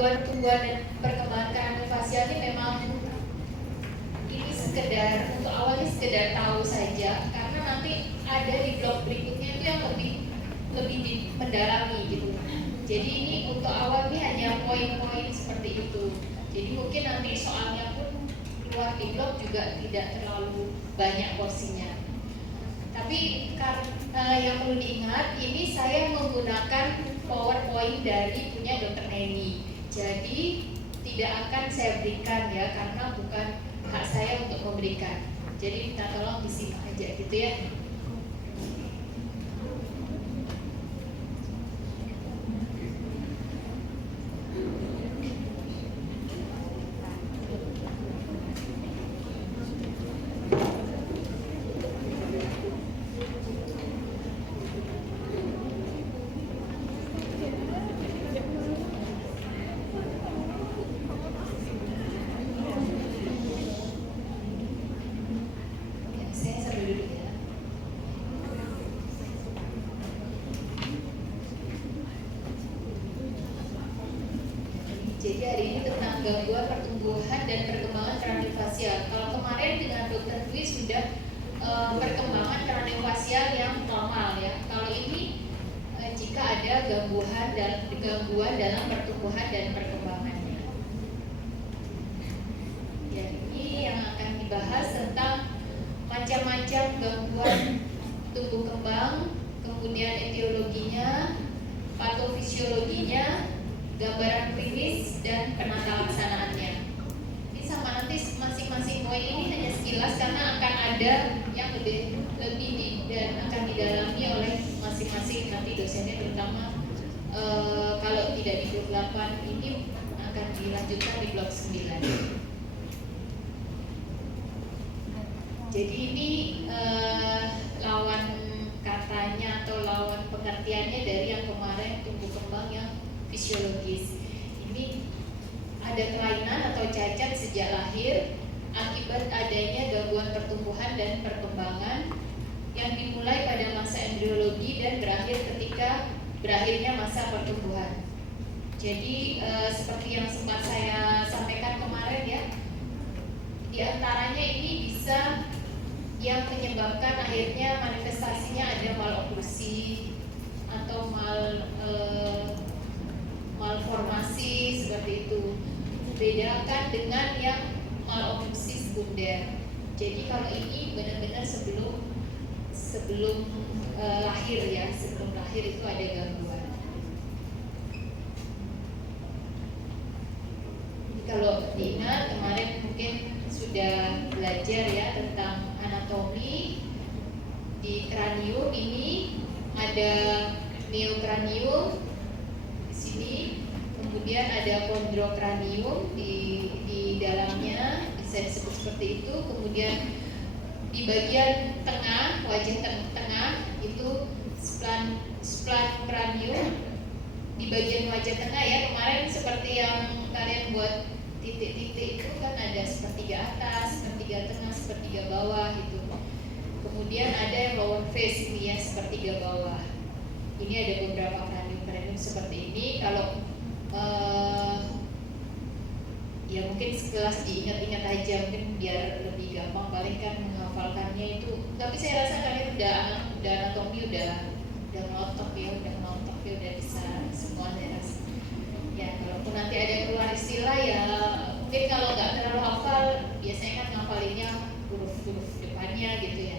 gangguan tumbuhan dan perkembangan kraniofasial ini memang ini sekedar untuk awalnya sekedar tahu saja, karena nanti ada di blog berikutnya itu yang lebih mendalami gitu. Jadi ini untuk awal ini hanya poin-poin seperti itu. Jadi mungkin nanti soalnya pun keluar di blog juga tidak terlalu banyak porsinya. Tapi yang perlu diingat, ini saya menggunakan PowerPoint dari punya Dr. Neni. Jadi tidak akan saya berikan ya, karena bukan hak saya untuk memberikan. Jadi minta tolong disimak aja gitu ya. Jadi hari ini tentang gangguan pertumbuhan dan perkembangan kraniofasial. Kalau kemarin dengan Dr. Dwi sudah perkembangan kraniofasial yang normal ya. Kalau ini jika ada gangguan dalam pertumbuhan dan perkembangannya. Ya, ini yang akan dibahas tentang macam-macam gangguan tumbuh kembang, kemudian etiologinya, patofisiologinya, gambaran klinis dan penata laksanaannya. Ini sama nanti masing-masing poin ini hanya sekilas karena akan ada yang lebih dan akan didalami oleh masing-masing nanti dosennya, terutama kalau tidak di blok 8 ini akan dilanjutkan di blok 9. Jadi ini lawan katanya atau lawan pengertiannya dari yang kemarin tumbuh kembang yang fisiologis. Ini ada kelainan atau cacat sejak lahir akibat adanya gangguan pertumbuhan dan perkembangan yang dimulai pada masa embriologi dan berakhir ketika berakhirnya masa pertumbuhan. Jadi seperti yang sempat saya sampaikan kemarin ya, di antaranya ini bisa yang menyebabkan akhirnya manifestasinya ada maloklusi atau malformasi seperti itu. Bedakan dengan yang maloklusi sekunder. Jadi kalau ini benar-benar sebelum lahir ya, sebelum lahir itu ada gangguan. Jadi kalau diingat kemarin mungkin sudah belajar ya tentang anatomi. Di kranium ini ada neokranium di sini, kemudian ada kondrokranium di dalamnya, bisa disebut seperti itu. Kemudian di bagian tengah, wajah tengah itu splantocranium. Di bagian wajah tengah ya, kemarin seperti yang kalian buat titik-titik itu kan ada sepertiga atas, sepertiga tengah, sepertiga bawah gitu. Kemudian ada yang lower face ini ya, sepertiga bawah. Ini ada beberapa kranium seperti ini. Kalau ya mungkin sekelas diingat-ingat aja, mungkin biar lebih gampang, paling kan menghafalkannya itu. Tapi saya rasa kalian udah anatomi udah ngelotok ya, udah bisa semua saya rasa. Ya, kalaupun nanti ada keluar istilah ya, mungkin kalau nggak terlalu hafal, biasanya kan ngafalinnya huruf-huruf depannya gitu ya.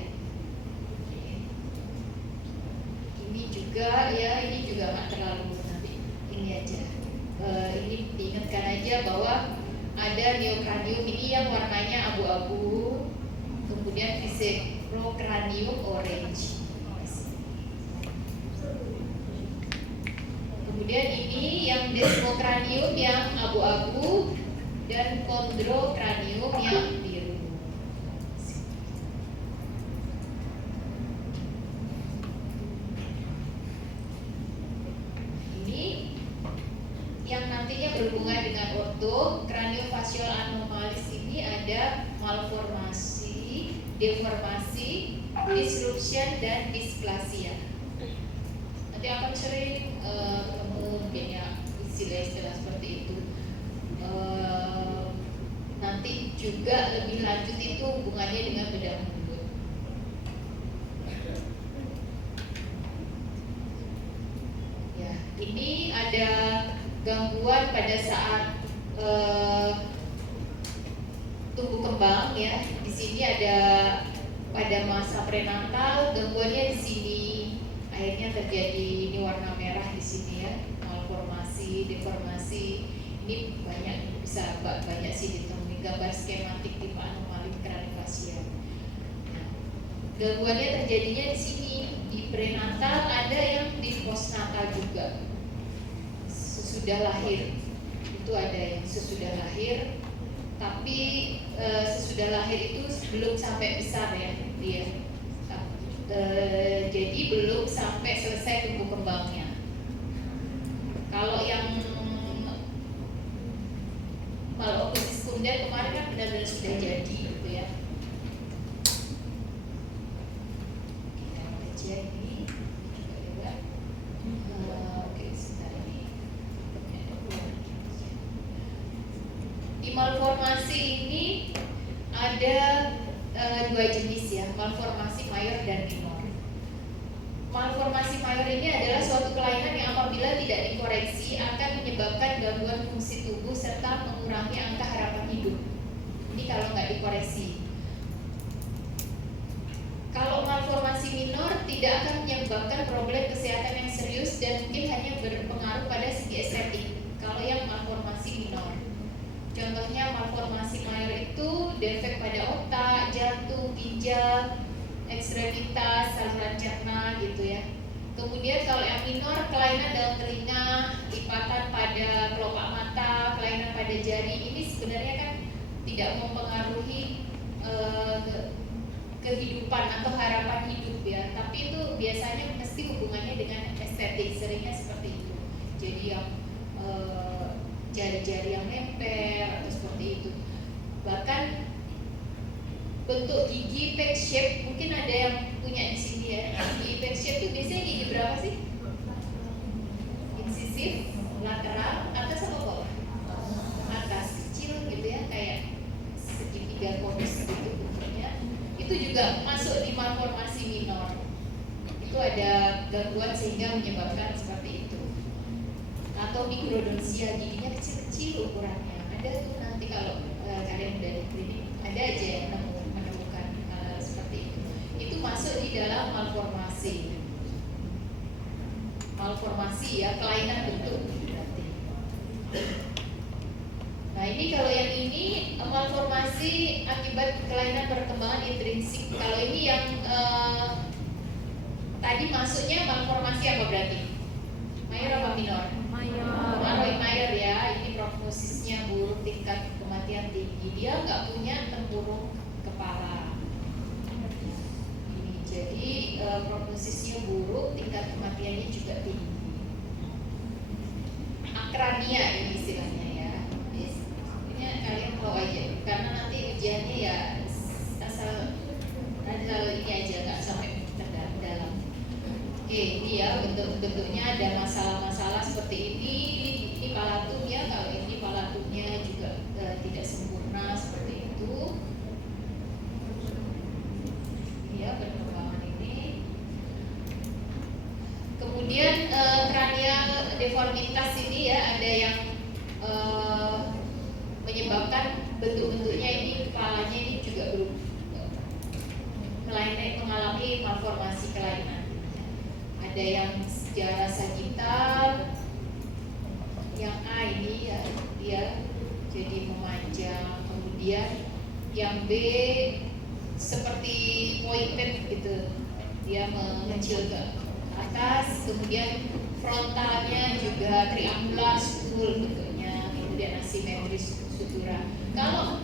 Ini juga ya, ini juga nggak terlalu nanti ini aja. Ini diingatkan aja bahwa ada neokranium ini yang warnanya abu-abu, kemudian viscerocranium orange. Kemudian ini yang desmokranium yang abu-abu dan kondrokranium yang biru. Ini yang nantinya berhubungan dengan orto, craniofacial anomalies ini ada malformasi, deformasi, disruption dan displasia. Nanti akan sering ketemu mungkin ya istilah-istilah seperti itu. Nanti juga lebih lanjut itu hubungannya dengan bedah mulut. Ya, ini ada gangguan pada saat tumbuh kembang ya. Di sini ada pada masa prenatal, gangguannya di sini. Akhirnya terjadi ini warna merah di sini ya, malformasi, deformasi. Ini banyak, bisa banyak sih ditemui gambar skematik tipe anomali kraniofacial. Nah, gangguannya terjadinya di sini, di prenatal, ada yang di postnatal juga. Sesudah lahir itu ada yang sesudah lahir, tapi sesudah lahir itu belum sampai besar ya dia. Jadi belum sampai selesai tumbuh kembangnya. Kalau yang malokusis sekunder kemarin kan benar-benar sudah jadi gitu ya. Kita baca ini coba lihat. Oke, sebentar ini. Di malformasi ini ada dua jenis ya, malformasi mayor dan minor. Malformasi mayor ini adalah suatu kelainan yang apabila tidak dikoreksi akan menyebabkan gangguan fungsi tubuh serta mengurangi angka harapan hidup. Ini kalau nggak dikoreksi. Kalau malformasi minor tidak akan menyebabkan problem kesehatan yang serius dan mungkin hanya berpengaruh pada segi estetik. Kalau yang malformasi minor, contohnya malformasi mayor itu defek pada otak, jantung, ginjal, ekstremitas, saluran cerna gitu ya. Kemudian kalau yang minor, kelainan dalam telinga, lipatan pada kelopak mata, kelainan pada jari, ini sebenarnya kan tidak mempengaruhi kehidupan atau harapan hidup ya. Tapi itu biasanya mesti hubungannya dengan estetik, seringnya seperti itu. Jadi yang jari-jari yang nempel atau seperti itu. Bahkan bentuk gigi peck shape, mungkin ada yang punya di sini ya. Gigi peck shape itu biasanya gigi berapa sih? Incisif, lateral, atas apa bawah? Atas, kecil gitu ya, kayak segitiga konus gitu bentuknya. Itu juga masuk di malformasi minor. Itu ada gangguan sehingga menyebabkan seperti itu. Atau mikrodonsia, giginya kecil-kecil ukurannya. Ada tuh nanti kalau kalian udah di klinik, ada aja yang menemukan seperti itu. Itu masuk di dalam malformasi. Malformasi ya, kelainan bentuk berarti. Nah ini kalau yang ini malformasi akibat kelainan perkembangan intrinsik. Kalau ini yang tadi masuknya malformasi apa berarti? Mayor apa minor? Mayor ya, ini prognosisnya buruk, tingkat kematian tinggi. Dia nggak punya tempurung kepala. Ini jadi prognosisnya buruk, tingkat kematiannya juga tinggi. Akrania ini istilahnya ya. Ini kalian tahu aja, karena nanti ujiannya ya asal ini aja, nggak sampai dalam. Oke, ini ya bentuk-bentuknya ada masalah-masalah seperti ini. Ini palatum ya, kalau ini palatumnya juga tidak sempurna seperti itu. Ya, perkembangan ini. Kemudian kranial deformitas ini ya, ada yang menyebabkan bentuk-bentuknya ini, kepalanya ini juga belum mengalami malformasi kelainan. Ada yang sejarah sagital, yang A ini ya dia jadi memanjang, kemudian yang B seperti pointed gitu, dia mengecil ke atas, kemudian frontalnya juga triangular full bentuknya, kemudian asimetris sutura. Kalau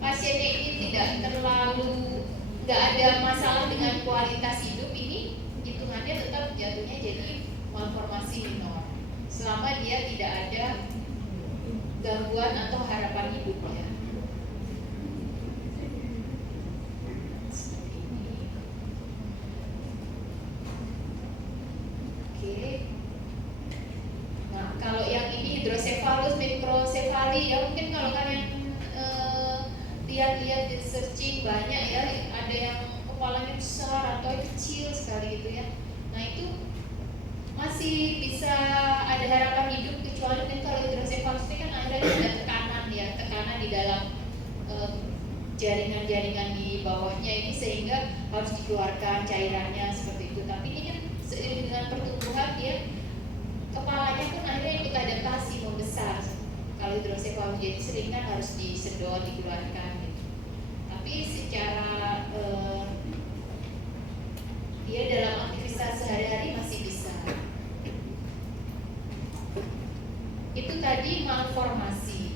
pasiennya ini tidak terlalu, nggak ada masalah dengan kualitas hidup, ini hitungannya tetap jatuhnya jadi malformasi minor selama dia tidak ada gangguan atau harapan hidupnya. Seperti ini. Oke. Nah, kalau lihat-lihat di searching banyak ya, ada yang kepalanya besar atau kecil sekali gitu ya. Nah itu masih bisa ada harapan hidup, kecuali kan kalau hidrosefalus kan ada tekanan ya, tekanan di dalam jaringan-jaringan di bawahnya ini sehingga harus dikeluarkan cairannya seperti itu. Tapi ini kan seiring dengan pertumbuhan dia kepalanya pun akhirnya ikut adaptasi membesar. Kalau hidrosefalus jadi sering kan harus disedot, dikeluarkan gitu. Tapi secara dia dalam aktivitas sehari-hari masih bisa. Itu tadi malformasi.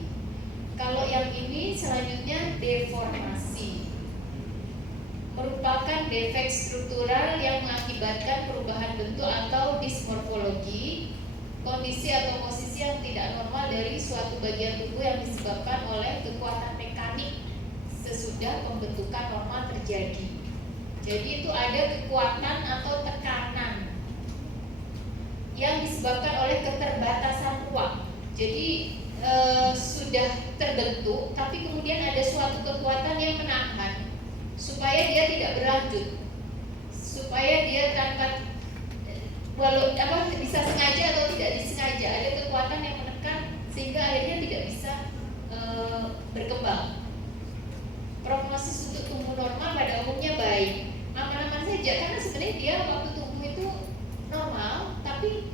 Kalau yang ini selanjutnya deformasi, merupakan defek struktural yang mengakibatkan perubahan bentuk atau dismorfologi, kondisi atau posisi yang tidak normal dari suatu bagian tubuh yang disebabkan oleh kekuatan mekanik sesudah pembentukan normal terjadi. Jadi itu ada kekuatan atau tekanan yang disebabkan oleh keterbatasan ruang. Jadi sudah terbentuk, tapi kemudian ada suatu kekuatan yang menahan supaya dia tidak berlanjut, supaya dia tanpa bisa sengaja atau tidak disengaja ada kekuatan yang menekan sehingga akhirnya tidak bisa berkembang. Prognosis untuk tumbuh normal pada umumnya baik, aman-aman saja karena sebenarnya dia waktu tumbuh itu normal, tapi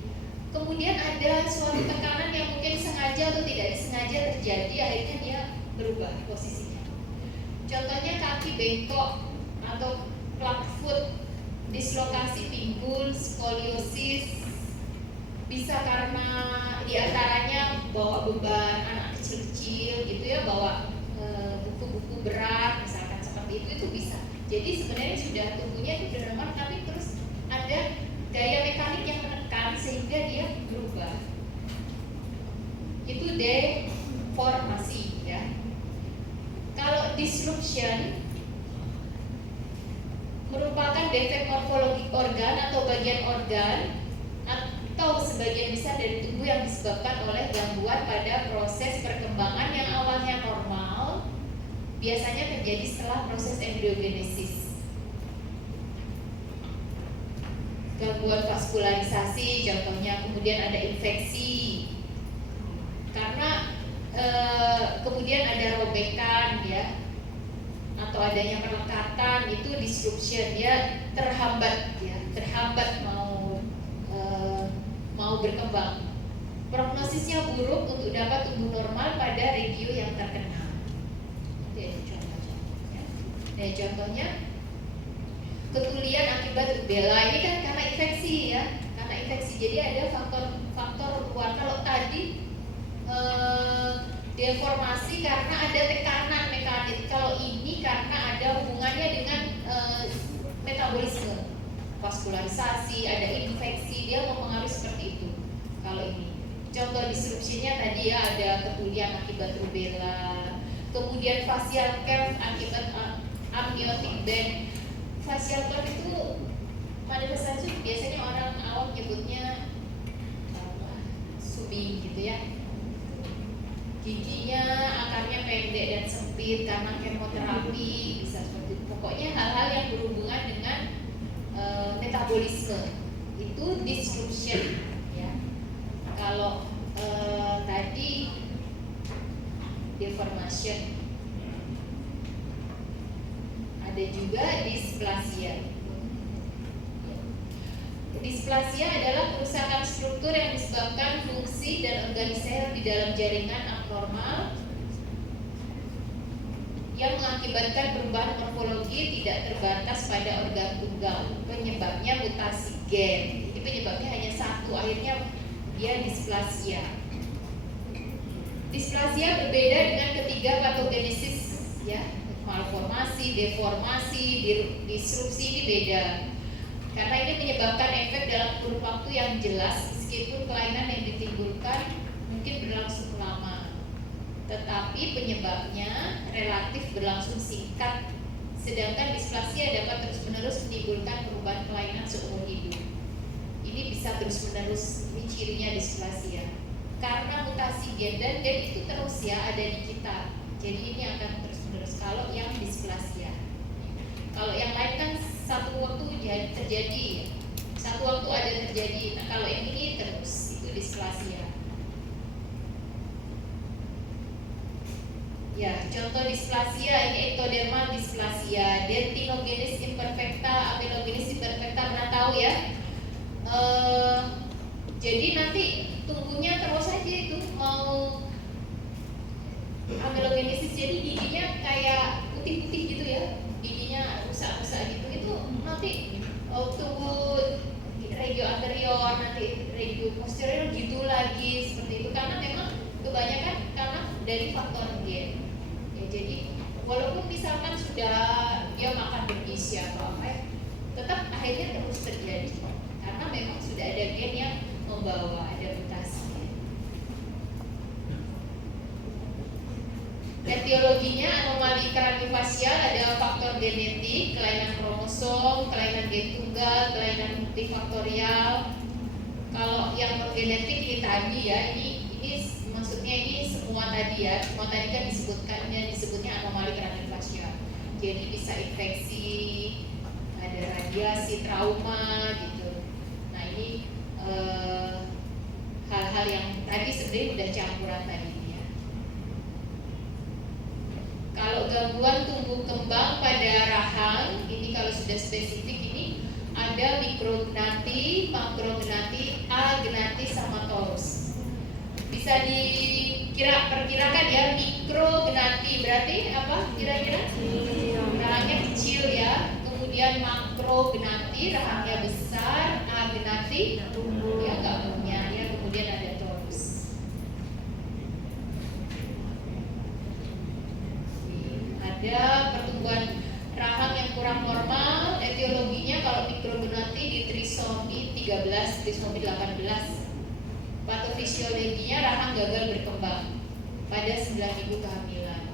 kemudian ada suatu tekanan yang mungkin sengaja atau tidak disengaja terjadi, akhirnya dia berubah posisinya. Contohnya kaki bengkok atau clubfoot, dislokasi pinggul, skoliosis, bisa karena diantaranya bawa beban anak kecil-kecil gitu ya, bawa buku-buku berat misalkan seperti itu bisa. Jadi sebenarnya sudah tubuhnya itu sudah normal, tapi terus ada gaya mekanik yang menekan sehingga dia berubah. Itu deformasi ya. Kalau disruption merupakan defek morfologi organ atau bagian organ atau sebagian besar dari tubuh yang disebabkan oleh gangguan pada proses perkembangan yang awalnya normal, biasanya terjadi setelah proses embriogenesis. Gangguan vaskularisasi contohnya, kemudian ada infeksi karena kemudian ada robekan ya, atau adanya pelekatan, itu disruption ya, terhambat mau berkembang. Prognosisnya buruk untuk dapat tumbuh normal pada regio yang terkena. Contohnya ketulian akibat rubella, ini kan karena infeksi ya, karena infeksi. Jadi ada faktor luar. Kalau tadi deformasi karena ada tekanan mekanik, kalau ini karena ada hubungannya dengan metabolisme, vaskularisasi, ada infeksi, dia mempengaruhi seperti itu. Kalau ini contoh disrupsinya tadi ya, ada ketulian akibat rubella, kemudian facial curve akibat amniotic band. Facial curve itu manifestasi biasanya orang awam nyebutnya subing gitu ya, giginya akarnya pendek dan sempit karena kemoterapi, bisa seperti itu. Pokoknya hal-hal yang berhubungan dengan metabolisme itu disruption ya. Kalau tadi deformation, ada juga displasia. Displasia adalah kerusakan struktur yang disebabkan fungsi dan organisasi di dalam jaringan abnormal yang mengakibatkan perubahan morfologi tidak terbatas pada organ tunggal. Penyebabnya mutasi gen. Jadi penyebabnya hanya satu, akhirnya dia displasia. Displasia berbeda dengan ketiga patogenesis ya, malformasi, deformasi, disrupsi ini beda. Karena ini menyebabkan efek dalam kurun waktu yang jelas, meskipun kelainan yang ditimbulkan mungkin berlangsung lama, tetapi penyebabnya relatif berlangsung singkat. Sedangkan displasia dapat terus-menerus menimbulkan perubahan kelainan seumur hidup. Ini bisa terus-menerus, ini cirinya displasia. Karena mutasi gen, dan gen itu terus ya ada di kita. Jadi ini akan terus-menerus kalau yang displasia. Kalau yang lain kan satu waktu terjadi, satu waktu ada terjadi. Nah kalau yang ini terus itu displasia. Ya, contoh displasia ini ectodermal displasia, dentinogenes imperfecta, amelogenes imperfecta, pernah tahu ya? Jadi nanti tumbuhnya terus aja itu mau amelogenesis, jadi giginya kayak putih-putih gitu ya, giginya rusak-rusak gitu, itu nanti tumbuh regio anterior, nanti regio posterior gitu lagi seperti itu, karena memang kebanyakan karena dari faktor gen. Ya, jadi walaupun misalkan sudah dia makan bergizi atau apa, tetap akhirnya terus terjadi karena memang sudah ada gen yang membawa, ada mutasi. Etiologinya anomali kraniofacial ada faktor genetik, kelainan kromosom, kelainan gen tunggal, kelainan multifaktorial. Kalau yang non genetik ini tadi ya, ini maksudnya ini semua tadi ya, semua tadi kan disebutnya anomali kraniofacial. Jadi bisa infeksi, ada radiasi, trauma gitu. Nah ini hal-hal yang tadi sebenarnya udah campuran tadi. Kalau gangguan tumbuh kembang pada rahang, ini kalau sudah spesifik ini ada mikrognati, makrognati, agnati, sama torus. Bisa perkirakan ya, mikrognati berarti apa kira-kira? Rahangnya kecil ya. Kemudian makrognati, rahangnya besar, agnati ya nggak punya ya. Kemudian ada torus. Ada pertumbuhan rahang yang kurang normal, etiologinya kalau mikrognati di trisomi 13, trisomi 18. Patofisiologinya rahang gagal berkembang pada 9 minggu kehamilan.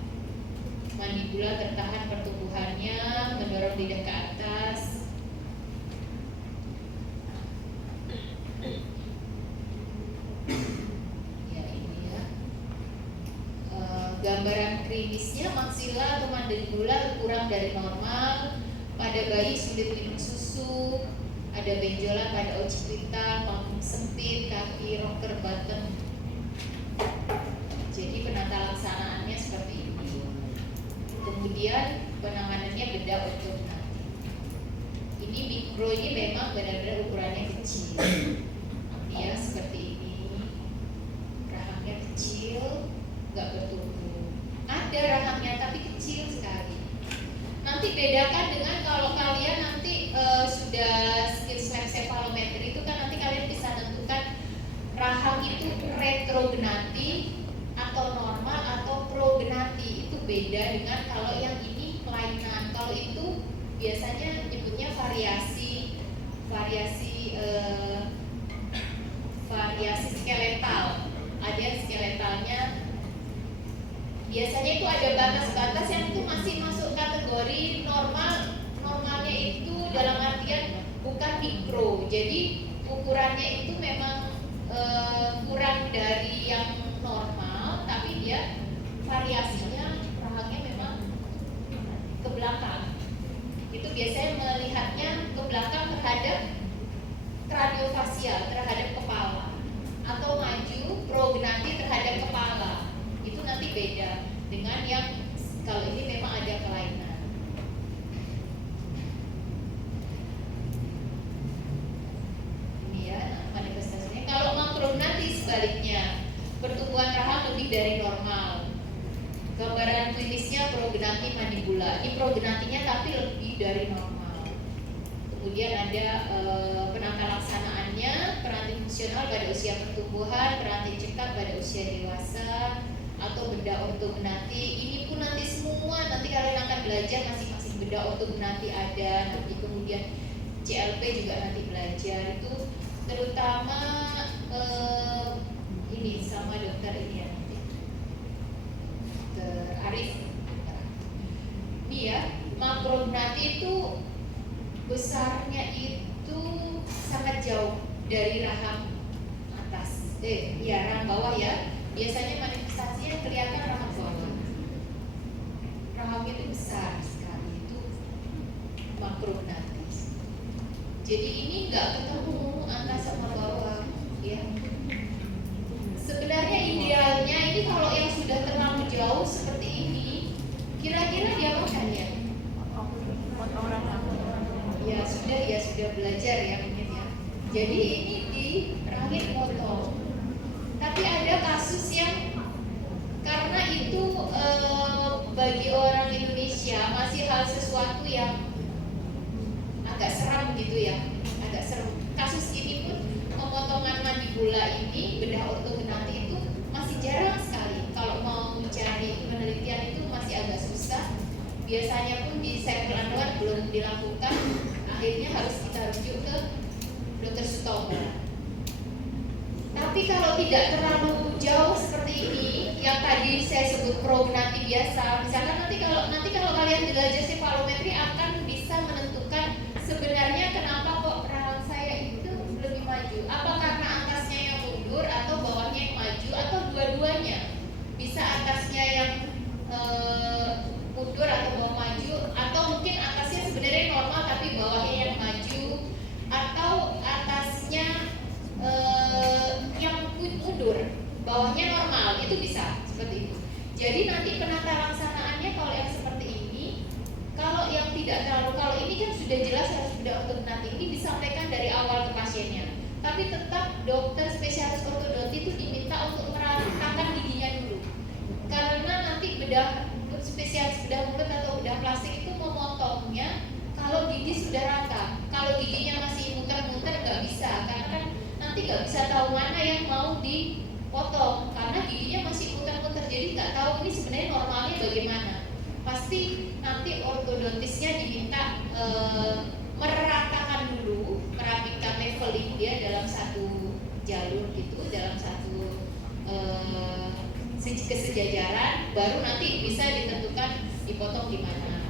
Mandibula tertahan pertumbuhannya, mendorong lidah ke atas. Gambaran klinisnya maksila atau mandibula kurang dari normal, pada bayi sulit minum susu, ada benjolan pada occipita, panggung sempit, kaki rocker button. Jadi penata laksanaannya seperti ini. Kemudian penanganannya bedah ortognatik. Ini mikro, ini memang benar-benar ukurannya kecil. Ya seperti ini, rahangnya kecil, nggak bertumbuh. Ada rahangnya tapi kecil sekali. Nanti bedakan dengan kalau kalian nanti sudah skill lab cephalometry itu kan nanti kalian bisa tentukan rahang itu retrognati atau normal atau prognati. Itu beda dengan kalau yang ini kelainan. Kalau itu biasanya nyebutnya variasi skeletal. Ada yang skeletalnya biasanya itu ada batas-batas yang itu masih masuk kategori normal. Normalnya itu dalam artian bukan mikro, jadi ukurannya itu memang kurang dari yang normal, tapi dia variasinya rahangnya memang ke belakang. Itu biasanya melihatnya ke belakang terhadap kraniofacial, terhadap kepala, atau maju prognati terhadap kepala. Itu nanti beda dengan yang kalau ini memang ada kelainan. Ini ya manifestasinya. Kalau makrognati sebaliknya, pertumbuhan rahang lebih dari normal. Gambaran klinisnya prognati mandibula. Ini prognatinya tapi lebih dari normal. Kemudian ada penata laksanaannya, peranti fungsional pada usia pertumbuhan, peranti cekat pada usia dewasa, atau benda ortognati. Ini pun nanti semua nanti kalian akan belajar masing-masing benda ortognati ada, nanti kemudian CLP juga nanti belajar itu, terutama ini sama dokter ini ya, Dokter Arif. Ini ya, makrognati itu besarnya itu sangat jauh dari rahang atas, rahang bawah ya. Biasanya manifestasinya kelihatan rahang bawah. Jadi ini nggak ketemu atas sama bawah, ya. Sebenarnya idealnya ini kalau yang sudah terlalu jauh seperti ini, kira-kira dia makan ya? Ya sudah belajar ya mungkin ya. Jadi ini dirangit potong. Tapi ada kasus yang karena itu bagi orang Indonesia masih hal sesuatu yang agak seram gitu ya, agak seram. Kasus ini pun pemotongan mandibula ini, bedah ortognati itu masih jarang sekali. Kalau mau mencari penelitian itu masih agak susah. Biasanya pun di sampel anuan belum dilakukan. Akhirnya harus kita rujuk ke Dr. Sutomo. Tapi kalau tidak terlalu jauh seperti ini, yang tadi saya sebut prognati biasa, misalkan nanti kalau kalian belajar sefalometri akan bisa menentukan sebenarnya kenapa kok rahang saya itu lebih maju. Apa karena atasnya yang mundur atau bawahnya yang maju atau dua-duanya? Bisa atasnya yang mundur atau bawah maju, atau mungkin atasnya sebenarnya normal tapi bawahnya yang maju, atau atasnya yang mundur, bawahnya normal, itu bisa seperti itu. Jadi nanti penata laksanaannya kalau yang seperti ini, kalau yang tidak terlalu, kalau ini kan sudah jelas harus bedah ortodonti, ini disampaikan dari awal ke pasiennya. Tapi tetap dokter spesialis ortodonti itu diminta untuk meratakan giginya dulu, karena nanti bedah spesialis bedah mulut atau bedah plastik itu memotongnya kalau gigi sudah rata. Kalau giginya masih muter-muter nggak bisa, karena kan nanti nggak bisa tahu mana yang mau dipotong karena giginya masih muter-muter, jadi nggak tahu ini sebenarnya normalnya bagaimana. Pasti nanti ortodontisnya diminta meratakan dulu, merapikan leveling dia dalam satu jalur gitu, dalam satu kesejajaran, baru nanti bisa ditentukan dipotong di mana.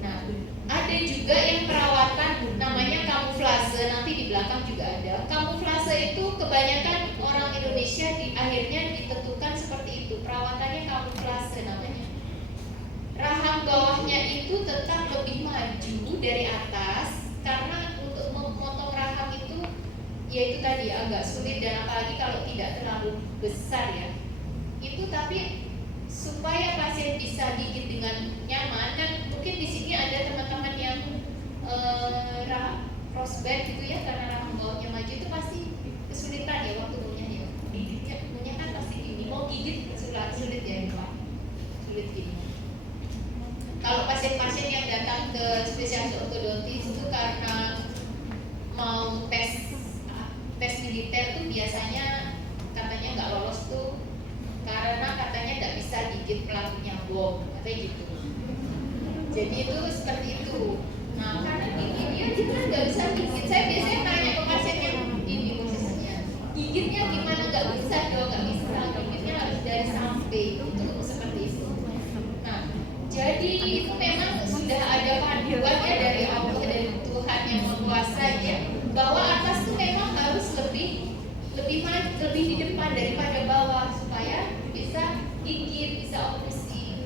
Nah, ada juga yang perawatan namanya kamuflase, nanti di belakang juga ada. Kamuflase itu kebanyakan orang Indonesia akhirnya ditentukan seperti itu. Perawatannya kamuflase namanya. Rahang bawahnya itu tetap lebih maju dari atas karena untuk memotong rahang itu yaitu tadi agak sulit, dan apalagi kalau tidak terlalu besar ya. Itu tapi supaya pasien bisa gigit dengan nyaman, kan mungkin di sini ada teman-teman yang crossbed gitu ya, karena rahang bawahnya maju itu pasti kesulitan ya waktu ngunyah ya. Gigitnya ngunyah kan pasti gini, mau gigit sulit ya Pak, sulit gini. Kalau pasien-pasien yang datang ke spesialis ortodontis itu karena mau tes militer tuh biasanya katanya nggak lolos tuh karena katanya nggak bisa gigit pelakunya bom, katanya gitu. Jadi itu seperti itu. Nah, karena gigi dia kan nggak bisa gigit. Saya biasanya tanya ke pasien yang ini posisinya, gigitnya gimana? Nggak bisa dong, nggak bisa. Gigitnya harus dari samping, itu seperti itu. Nah, jadi itu memang sudah ada panduannya dari Allah, dari Tuhan yang berkuasa ya, bahwa atas tuh memang harus lebih di depan daripada bawah supaya bisa gigit, bisa oklusi.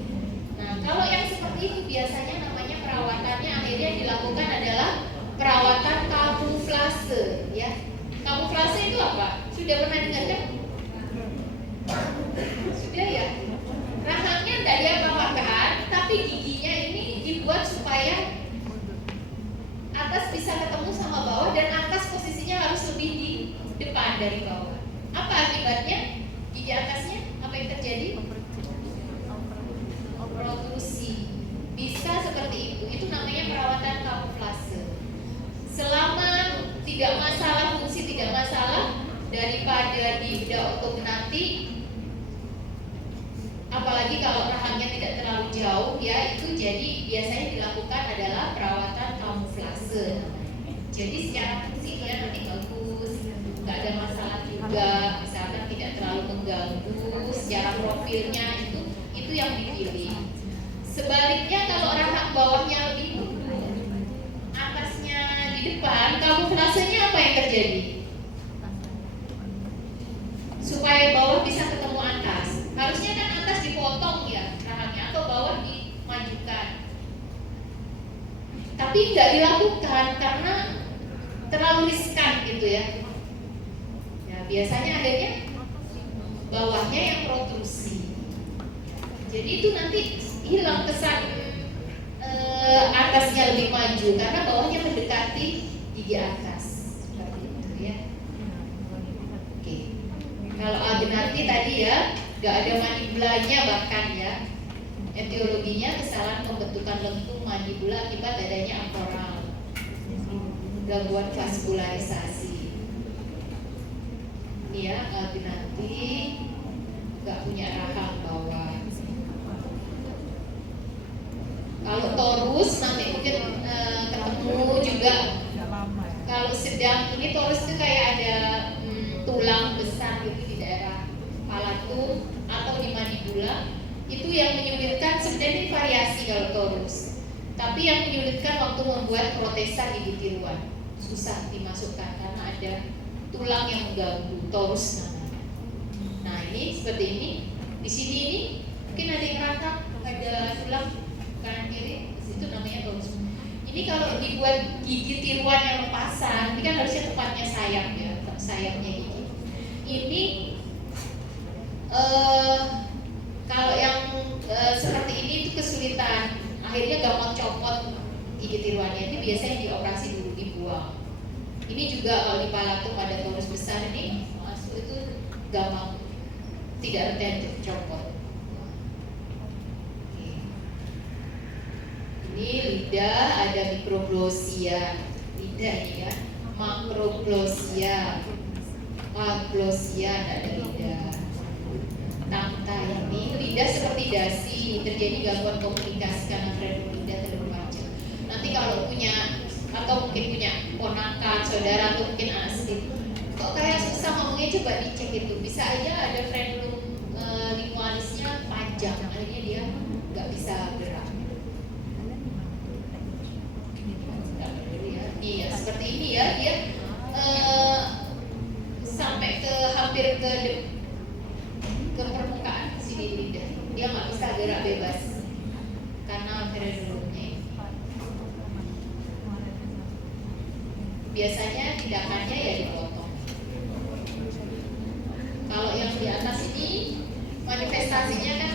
Nah, kalau yang seperti itu biasanya namanya perawatannya akhirnya dilakukan adalah perawatan kamuflase ya. Kamuflase itu apa? Sudah pernah dengar kan? Sudah ya? Rahangnya tidak diapa-apakan, tapi giginya ini dibuat supaya atas bisa ketemu sama bawah, dan atas posisinya harus lebih di depan dari bawah. Apa akibatnya? Gigi atasnya apa yang terjadi? Protrusi. Bisa seperti itu. Itu namanya perawatan kamuflase. Selama tidak masalah, fungsi tidak masalah, daripada di bedah ortognati, apalagi kalau rahangnya tidak terlalu jauh ya, itu jadi biasanya dilakukan adalah perawatan kamuflase. Jadi secara fungsi dia nanti bagus, nggak ada masalah juga, misalkan tidak terlalu mengganggu secara profilnya, itu yang dipilih. Sebaliknya kalau rahang bawahnya lebih mundur, atasnya di depan, kamuflasenya apa yang terjadi? Supaya bawah bisa ketemu atas, harusnya kan atas dipotong ya rahangnya, atau bawah dimajukan. Tapi nggak dilakukan karena terlalu riskan gitu ya. Ya biasanya akhirnya bawahnya yang protrusi. Jadi itu nanti hilang kesan atasnya lebih maju karena bawahnya mendekati gigi atas seperti itu ya. Oke. Kalau Aldenarti tadi ya nggak ada mandibulanya bahkan ya. Etiologinya kesalahan pembentukan lengkung mandibula akibat adanya amporal, gangguan vaskularisasi. Ini ya Aldenarti nggak punya rahang bawah. Kalau torus nanti mungkin ketemu juga. Kalau sedang ini torus itu kayak ada tulang besar gitu di daerah palatum atau di mandibula. Itu yang menyulitkan, sebenarnya ini variasi kalau torus. Tapi yang menyulitkan waktu membuat protesan gigi tiruan, susah dimasukkan karena ada tulang yang mengganggu, torus namanya. Nah ini seperti ini. Di sini ini mungkin ada yang rata, ada tulang kanan kiri, itu namanya torus. Ini kalau dibuat gigi tiruan yang lepasan, ini kan harusnya tempatnya sayap ya, sayapnya gigi. Ini kalau yang seperti ini itu kesulitan, akhirnya gampang copot gigi tiruannya. Ini biasanya dioperasi dulu, dibuang. Ini juga kalau di palatum ada torus besar ini masuk itu gampang, tidak retentif, copot. Ini lidah ada microglossia, lidah ini ya, macroglossia, aglossia ada lidah. Tangta ini lidah seperti dasi, terjadi gangguan komunikasi karena frenum lidah terlalu panjang. Nanti kalau punya atau mungkin punya ponakan, saudara atau mungkin asli, kok kayak susah ngomongnya, coba dicek itu. Bisa aja ada frenum lingualisnya panjang, akhirnya dia nggak bisa gerak. Iya seperti ini ya, dia sampai ke hampir ke permukaan sini lidah, dia nggak bisa gerak bebas karena frenumnya. Biasanya tindakannya ya dipotong. Kalau yang di atas ini manifestasinya kan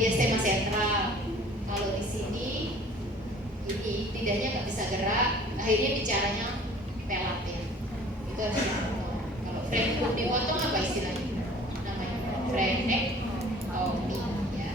diastema sentral. Kalau di sini ini lidahnya nggak bisa gerak, akhirnya bicaranya pelat ya. Itu harus dipotong. Kalau frenum dipotong apa istilahnya? Frenektomi ya.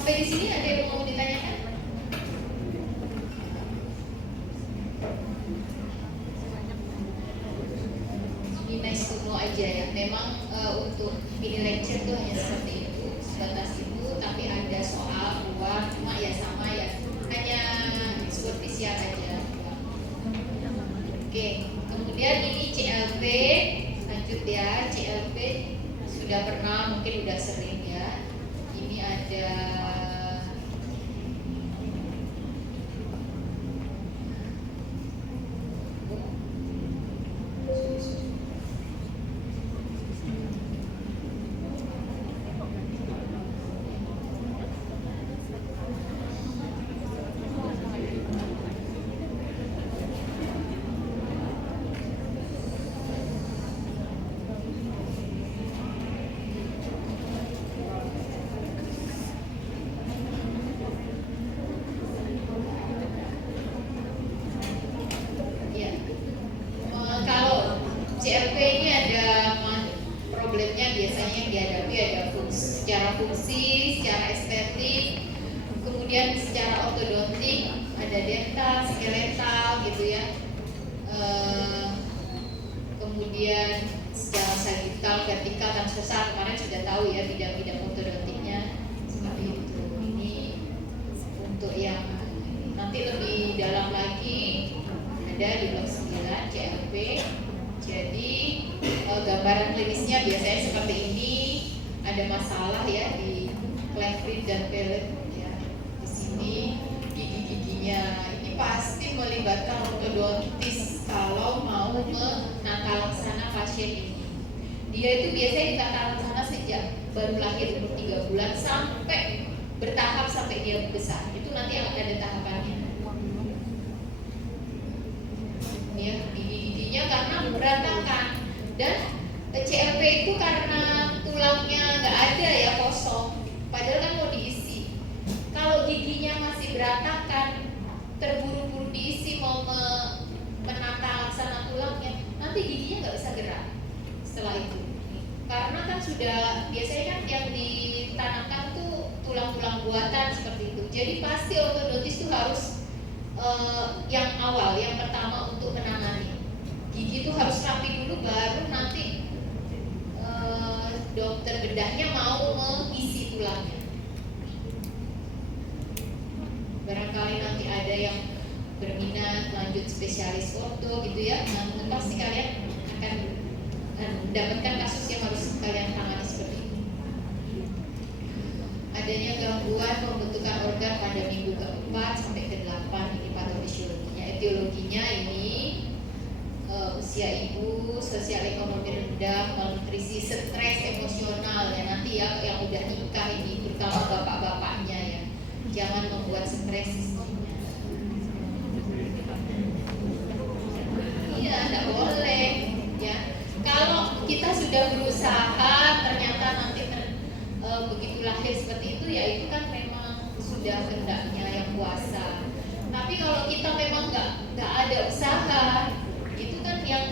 Sampai di sini ada yang mau ditanyakan? Ini nice to know aja ya. Memang untuk mini lecture itu hanya seperti itu, sebatas itu. Tapi ada soal luar, cuma ya sama ya, hanya superficial aja. Oke, kemudian ini CLP, lanjut ya. CLP sudah pernah, mungkin udah sering ya. Ini ada secara fungsi, secara estetik, kemudian secara ortodontik ada dental, skeletal gitu ya. Kemudian secara sagittal, vertikal, transversal, kemarin sudah tahu ya bidang-bidang ortodontiknya seperti itu. Ini untuk yang nanti lebih dalam lagi ada di blok 9 CLP. Jadi gambaran klinisnya biasanya seperti ini. Ada masalah ya di cleft dan palate ya. Di sini gigi-giginya ini pasti melibatkan ortodontis kalau mau menata laksana pasien ini. Dia itu biasanya ditata laksana sejak baru lahir umur 3 bulan sampai bertahap sampai dia besar. Itu nanti akan ada tahapannya. Ya, gigi-giginya karena berantakan, dan CLP itu karena tulangnya nggak ada ya, kosong, padahal kan mau diisi. Kalau giginya masih berantakan, terburu-buru diisi mau menata laksana tulangnya, nanti giginya nggak bisa gerak setelah itu. Karena kan sudah biasanya kan yang ditanamkan tuh tulang-tulang buatan seperti itu. Jadi pasti ortodontis itu harus yang awal, yang pertama untuk menangani gigi itu harus rapi dulu, baru nanti dokter bedahnya mau mengisi tulangnya. Barangkali nanti ada yang berminat lanjut spesialis orto gitu ya, nah pasti kalian akan mendapatkan kasus yang harus kalian tangani seperti ini. Adanya gangguan pembentukan organ pada minggu ke-4 sampai ke-8, ini patofisiologinya. Etiologinya ini usia ibu, sosial ekonomi rendah, malnutrisi, stres emosional ya, nanti ya yang udah nikah ini, terutama bapak-bapaknya ya, jangan membuat stres istrinya. Iya, tidak boleh ya. Kalau kita sudah berusaha ternyata nanti begitu lahir seperti itu ya, itu kan memang sudah kehendaknya yang kuasa. Tapi kalau kita memang nggak ada usaha, itu kan yang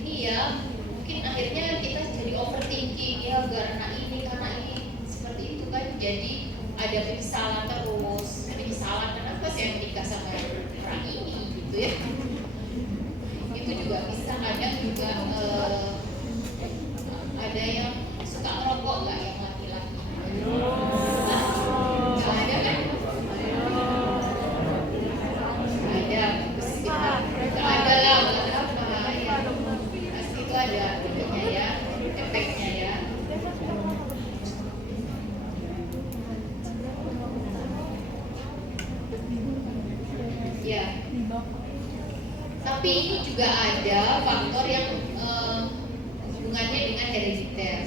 ini ya, mungkin akhirnya kita jadi overthinking ya, karena ini seperti itu kan, jadi ada penyesalan terus. Penyesalan kenapa saya menikah sama orang ini gitu ya. Itu juga bisa, kadang juga ada yang suka ngerokok nggak, yang laki-laki? Nggak ada kan? Ada, nggak ada lah, kenapa ya? Pasti itu ada ininya ya, efeknya ya. Ya. Tapi ini juga ada faktor yang hubungannya dengan herediter.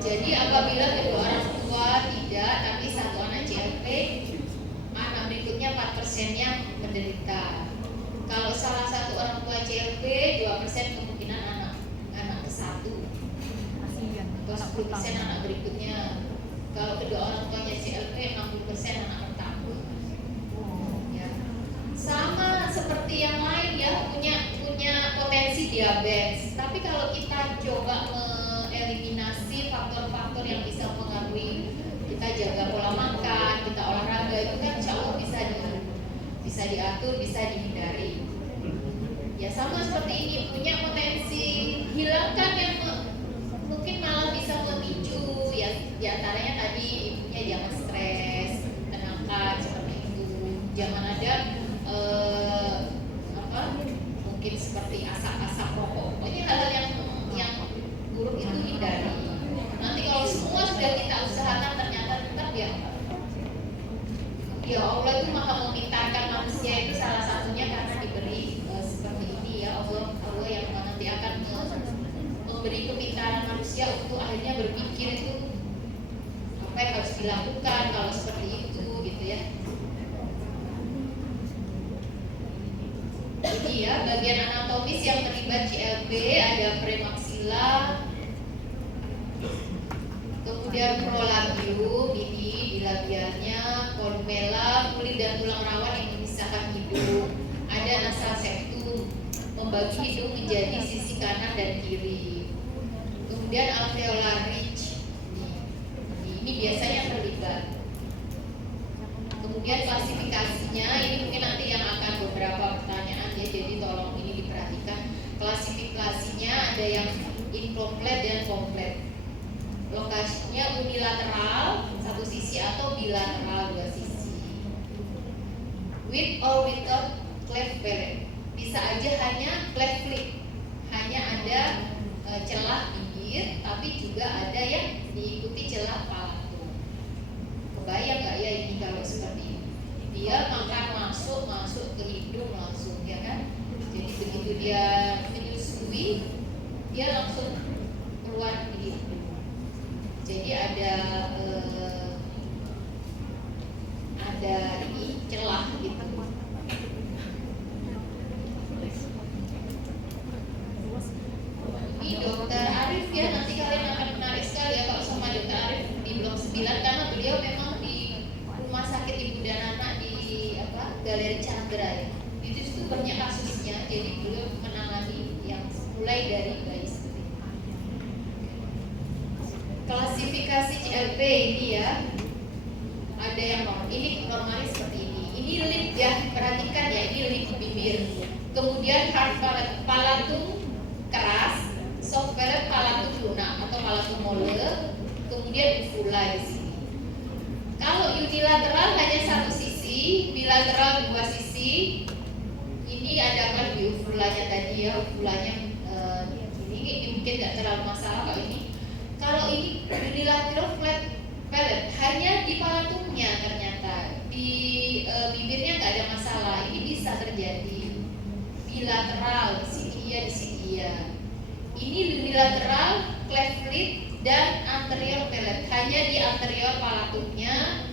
Jadi apabila kedua orang tua tidak, tapi satu anak CLP, anak berikutnya 4%-nya menderita. Kalau salah satu orang tua CLP, 2% kemungkinan anak ke-1, atau 10% anak berikutnya. Kalau kedua orang tuanya CLP, 60% anak pertama. Ya. Sama seperti yang lain ya, punya potensi diabetes. Tapi kalau kita coba mengeliminasi faktor-faktor yang bisa mempengaruhi, kita jaga pola makan, kita olahraga, itu kan insya Allah bisa diatur, bisa dihindari. Ya sama seperti ini, punya potensi hilangkan yang mungkin malah bisa memicu ya, diantaranya tadi ibunya jangan stres, tenangkan seperti itu, jangan ada mungkin seperti asap-asap rokok, pokoknya hal-hal yang buruk itu hindari. Nanti kalau semua sudah kita usahakan ternyata tetap ya Allah itu maha memintarkan manusia, itu salah satunya karena diberi seperti ini ya, Allah yang nanti akan memberi kepintaran manusia untuk akhirnya berpikir itu apa yang harus dilakukan kalau seperti itu gitu ya. Ini ya bagian anatomis yang terlibat CLP, ada premaksila, kemudian prolabium ini di labialnya, columella, kulit dan tulang rawan yang memisahkan hidung, ada nasal septum membagi hidung menjadi sisi kanan dan kiri, kemudian alveolar ridge, biasanya terlibat. Kemudian klasifikasinya ini mungkin nanti yang akan beberapa pertanyaan ya, jadi tolong ini diperhatikan. Klasifikasinya ada yang incomplete dan complete. Lokasinya unilateral satu sisi atau bilateral dua sisi. With or without cleft palate. Bisa aja hanya cleft lip, hanya ada celah bibir, tapi juga ada yang diikuti celah palatum. Kebayang nggak ya ini kalau seperti ini? Dia makan masuk ke hidung langsung, ya kan? Jadi begitu dia menyusui, dia langsung keluar di hidung. Jadi ada ini celah gitu. Ini Dokter Arif ya, nanti kalian akan menarik sekali ya kalau sama Dokter Arif di blok 9 karena beliau memang di Rumah Sakit Ibu dan Anak di Galeri Chandra ya. Itu banyak kasusnya, jadi beliau menangani yang mulai dari bayi. Klasifikasi CLP ini ya, ada yang ini normalnya seperti ini. Ini lip ya, perhatikan ya, ini lip bibir. Kemudian hard palatum keras, soft palate palatum lunak atau palatum molar. Kemudian uvula di sini. Kalau unilateral hanya satu sisi, bilateral dua sisi. Ini ada kan di uvulanya tadi ya, uvulanya ini mungkin nggak terlalu masalah kalau ini. Kalau ini unilateral flat palate hanya di palatumnya ternyata, di bibirnya nggak ada masalah. Ini bisa terjadi. Bilateral di sini iya, di sini iya. Ini unilateral cleft lip dan anterior palate hanya di anterior palatumnya.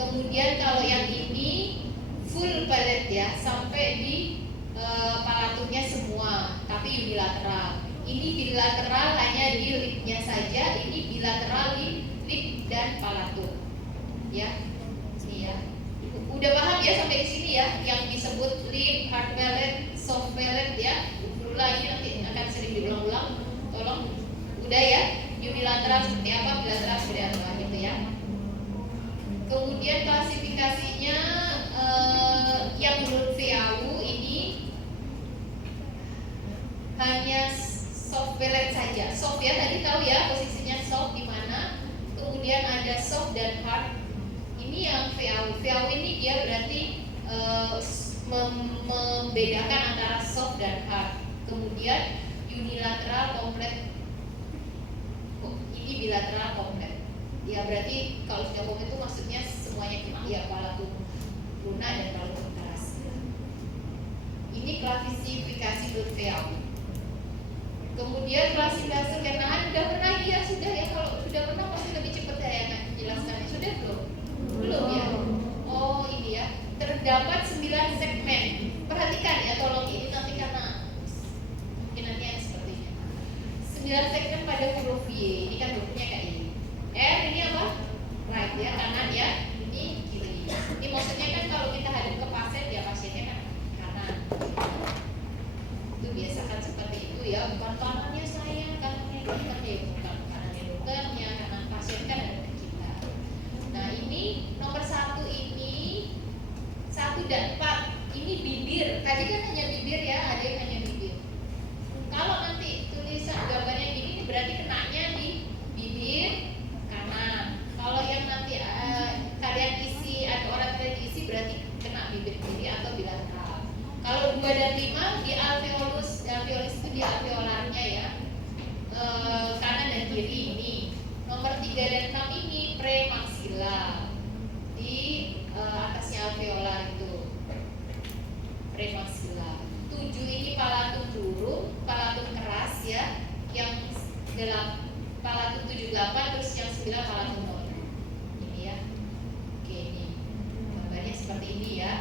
Kemudian kalau yang ini full palate ya, sampai di palatumnya semua, tapi unilateral. Ini bilateral hanya di lipnya saja, ini bilateral di lip dan palatum. Ya, ini ya. Udah paham ya sampai di sini ya, yang disebut lip, hard palate, soft palate ya. Uvula ini nanti akan sering diulang-ulang. Tolong, udah ya. Unilateral seperti apa, bilateral seperti apa gitu ya. Kemudian klasifikasinya yang menurut VAU ini hanya soft palate saja. Soft ya, tadi tahu ya posisinya soft di mana. Kemudian ada soft dan hard. Ini yang VAU. VAU ini dia berarti membedakan antara soft dan hard. Kemudian unilateral komplit. Ini bilateral komplit. Ya berarti kalau sudah komplit itu maksudnya semuanya kena ya, palatum lunak dan palatum keras. Ini klasifikasi menurut VAU. Kemudian klasifikasi kekenaan udah pernah ya, sudah ya, kalau sudah pernah pasti lebih cepat saya akan menjelaskannya. Sudah belum? Belum ya? Oh ini ya, terdapat 9 segmen. Perhatikan ya, tolong ini nanti karena mungkinannya seperti ini. 9 segmen pada huruf Y. Ini kan hurufnya kayak ini. R ini apa? Right ya, kanan ya. Ini kiri. Ini maksudnya kan kalau kita hadap ke pasien ya, pasiennya kan kanan. Itu biasakan seperti itu ya, bukan kanannya saya, kanannya dokternya, bukan kanannya dokternya, kanan pasien kan ada di kita. Nah ini nomor 1 ini 1 dan 4 ini bibir. Tadi kan hanya bibir ya, ada yang hanya bibir. Kalau nanti tulisan gambarnya gini berarti kenanya di bibir kanan. Kalau yang nanti kalian isi atau orang kalian isi berarti kena bibir kiri atau bilateral. Kalau 2 dan 5 di alveolus itu di alveolarnya ya, kanan dan kiri ini. Nomor 3 dan 6 ini premaksila di atasnya alveolar itu premaksila. 7 ini palatum durum, palatum keras ya, yang palatum 78, terus yang 9 palatum molar. Ini ya. Oke, ini gambarnya seperti ini ya.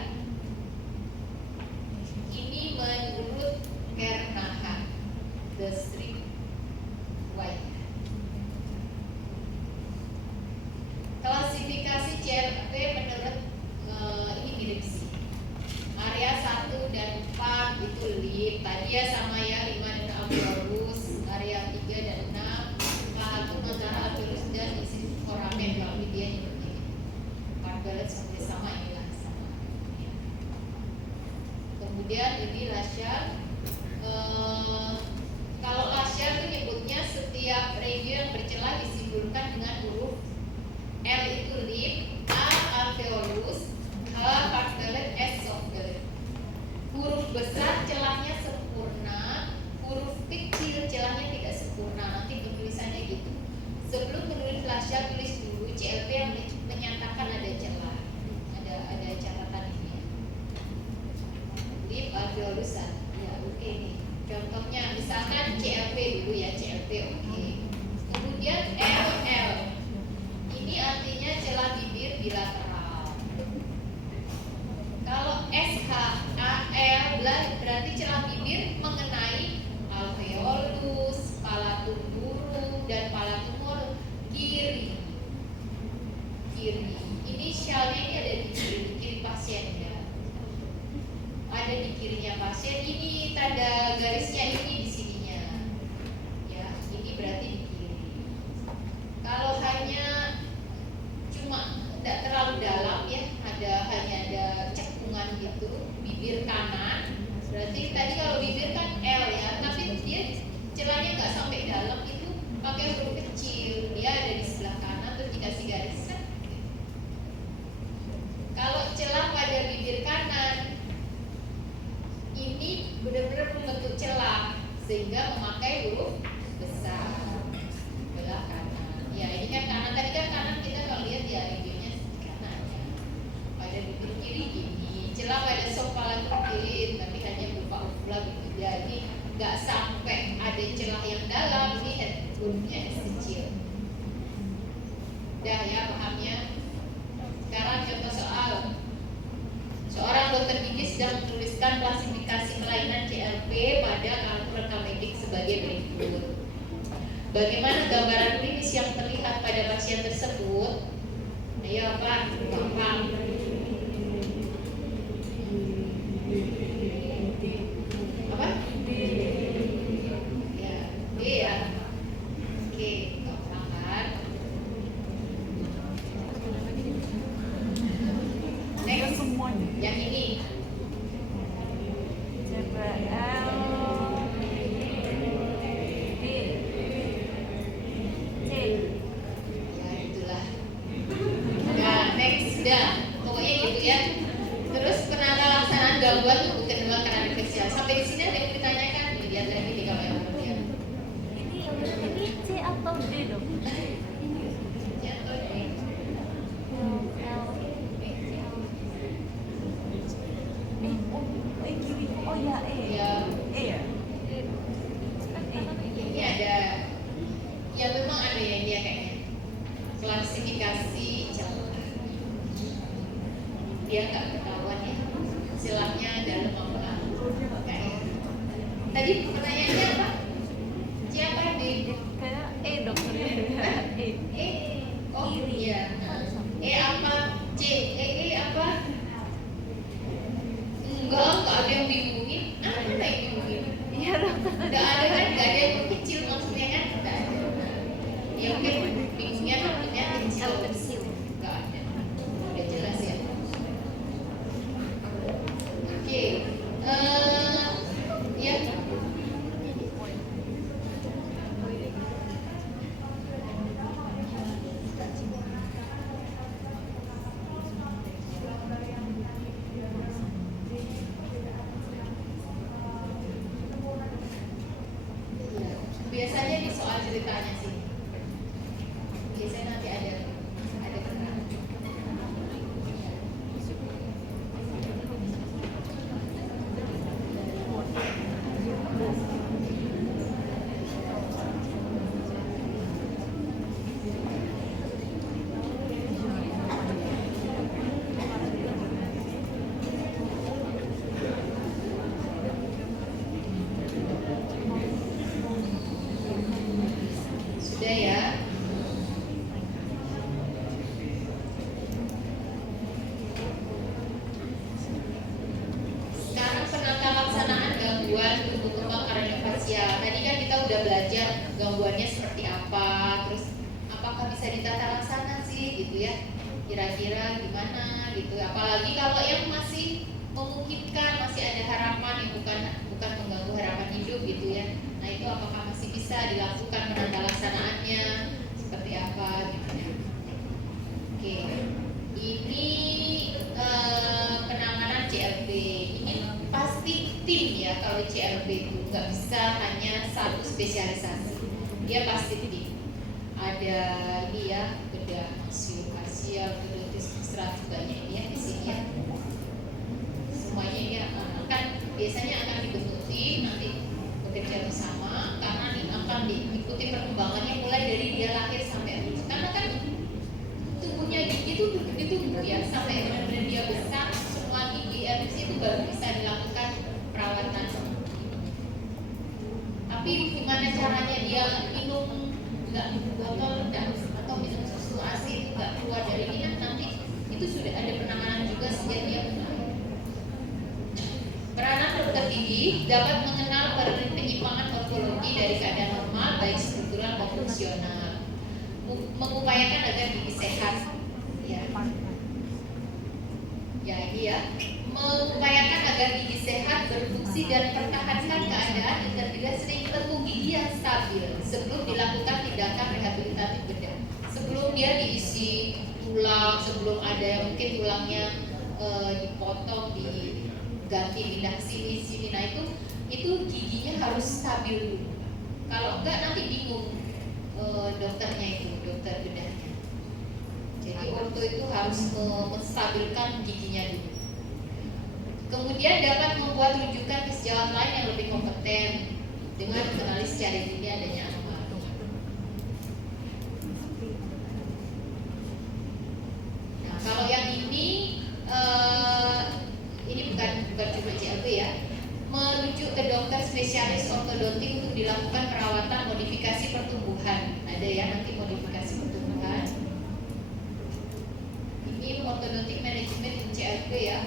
Ini menurut Kernahan, the street white. Klasifikasi CLP menurut ini mirip sih. Area 1 dan 4 itu lip. Tadi ya sama ya, 5 dan alveolus. Area 3 dan 6 palatum antara alveolus dan isi foramen. Kalau di balance sama inilah sama. Ya. Kemudian ini lasyar. Kalau lasyar itu nyebutnya setiap regio yang bercelah disimbolkan dengan huruf L itu lip, A alveolus, H hard palate, S soft palate. Huruf besar celahnya sempurna, huruf kecil celahnya tidak sempurna. Nanti penulisannya gitu. Sebelum menulis lasyar, tulis dulu CLP yang menyatakan ada celah. Ada catatan ini. Lip alveolus, ya oke nih. Contohnya misalkan CLP dulu ya, CLP oke. Kemudian LL. Ini artinya celah bibir bilateral. Kalau SHAL berarti celah bibir mengenai alveolus, palatum burung dan palatum kiri. Inisialnya ini ada di kiri pasien ya. Ada di kirinya pasien. Ini tanda garisnya ini di sininya. Ya, ini berarti di kiri. Kalau hanya cuma tidak terlalu dalam ya, hanya ada cekungan gitu, bibir kanan. Berarti tadi kalau bibir kan L ya, tapi dia celahnya nggak sampai dalam itu pakai huruf kecil. Dia ada di sebelah kanan terus dikasih garis kan. Kalau celah pada bibir kanan ini benar-benar membentuk celah sehingga memakai huruf besar belah kanan. Ya ini kan kanan, tadi kan kanan kita kalau lihat ya regionya kanan ya. Pada bibir kiri gini, celah pada sopalatum kiri tapi hanya berupa uvula gitu. Jadi nggak sampai ada celah yang dalam, ini hurufnya S kecil. Udah ya pahamnya. Sekarang contoh soal. Seorang dokter gigi sedang menuliskan klasifikasi kelainan CLP pada kartu rekam medik sebagai berikut. Bagaimana gambaran klinis yang terlihat pada pasien tersebut? Ayo Pak, gampang. Apa? Ya, D ya. Oke, gampang kan? Next, yang ini. Gangguan tubuh kedua karena infeksi. Sampai di sini ada yang ditanyakan, dilihat lagi nih kalau yang kemudian. Ini C atau D dok? C atau D? Oh ya E. Ya. E ya. Ini ada. Ya memang ada yang dia kayaknya klasifikasi celah. Dia nggak ketahuan ya. Celahnya dalam apa? Kayak tadi pertanyaannya apa? Siapa D? Kayak E dokter ya. E. Oh iya. E apa? C. E apa? Enggak ada yang bingungin. Apa yang bingungin? Iya dokter. Enggak ada kan? Enggak ada yang kecil maksudnya kan? Enggak ada. Ya mungkin bingungnya namanya kecil. Enggak ada. Udah jelas ya. Oke, ya. Biasanya di soal ceritanya sih. Biasanya nanti ada keterangan. Sudah ya. Sekarang penata laksanaan gangguan tumbuh kembang kraniofacial. Tadi kan kita udah belajar gangguannya seperti apa, terus apakah bisa ditata laksana sih gitu ya. kira-kira gimana gitu. Apalagi kalau yang masih memungkinkan, masih ada harapan yang bukan mengganggu harapan hidup gitu ya. Nah itu apakah masih bisa dilakukan penata laksanaannya seperti apa gitu ya. Oke, ini penanganan CLB. Ini pasti tim ya, kalau CLB itu nggak bisa hanya satu spesialisasi, dia pasti tim. Ada ini ya, bedah maksilofasial, ortodontis, ekstraktif, banyak ini ya di sini ya. Semuanya ini akan biasanya akan dibentuk tim, nanti bekerja bersama karena akan diikuti perkembangannya mulai dari dia lahir sampai lulus. Karena kan tubuhnya gigi itu ditunggu ya sampai benar-benar dia besar, semua gigi erupsi itu baru bisa dilakukan perawatan. Tapi gimana caranya dia minum nggak botol atau minum susu ASI itu nggak keluar dari ini, nanti itu sudah ada penanganan juga sejak dia mulai. Peranan dokter gigi dapat mengenal penyimpangan morfologi dari keadaan normal baik struktural maupun fungsional, mengupayakan agar gigi sehat ya. Ya ini ya, mengupayakan agar gigi sehat berfungsi dan pertahankan keadaan integrasi tepung gigi yang stabil sebelum dilakukan tindakan rehabilitatif bedah. Sebelum dia diisi tulang, sebelum ada yang mungkin tulangnya dipotong, diganti pindah sini. Nah itu giginya harus stabil dulu. Kalau enggak nanti bingung dokternya itu, dokter bedahnya. Jadi orto itu harus menstabilkan giginya dulu. Kemudian dapat membuat rujukan ke sejawat lain yang lebih kompeten dengan mengenali secara dini adanya anomali. Nah, kalau yang ini bukan cuma CLB ya, merujuk ke dokter spesialis ortodontik untuk dilakukan perawatan modifikasi pertumbuhan. Ada ya nanti modifikasi pertumbuhan. Ini ortodontik manajemen CLB ya.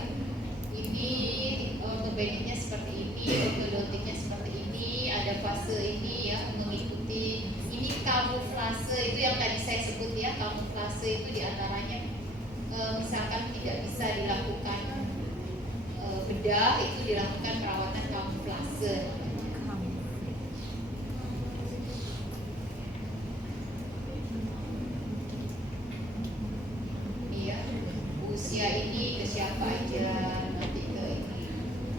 Ini ortopediknya seperti ini, ortodontiknya seperti ini, ada fase ini ya mengikuti. Ini kamuflase itu yang tadi saya sebut ya, kamuflase itu diantaranya misalkan tidak bisa dilakukan bedah, itu dilakukan perawatan kamuflase. Ini ya, usia ini ke siapa aja, nanti ke ini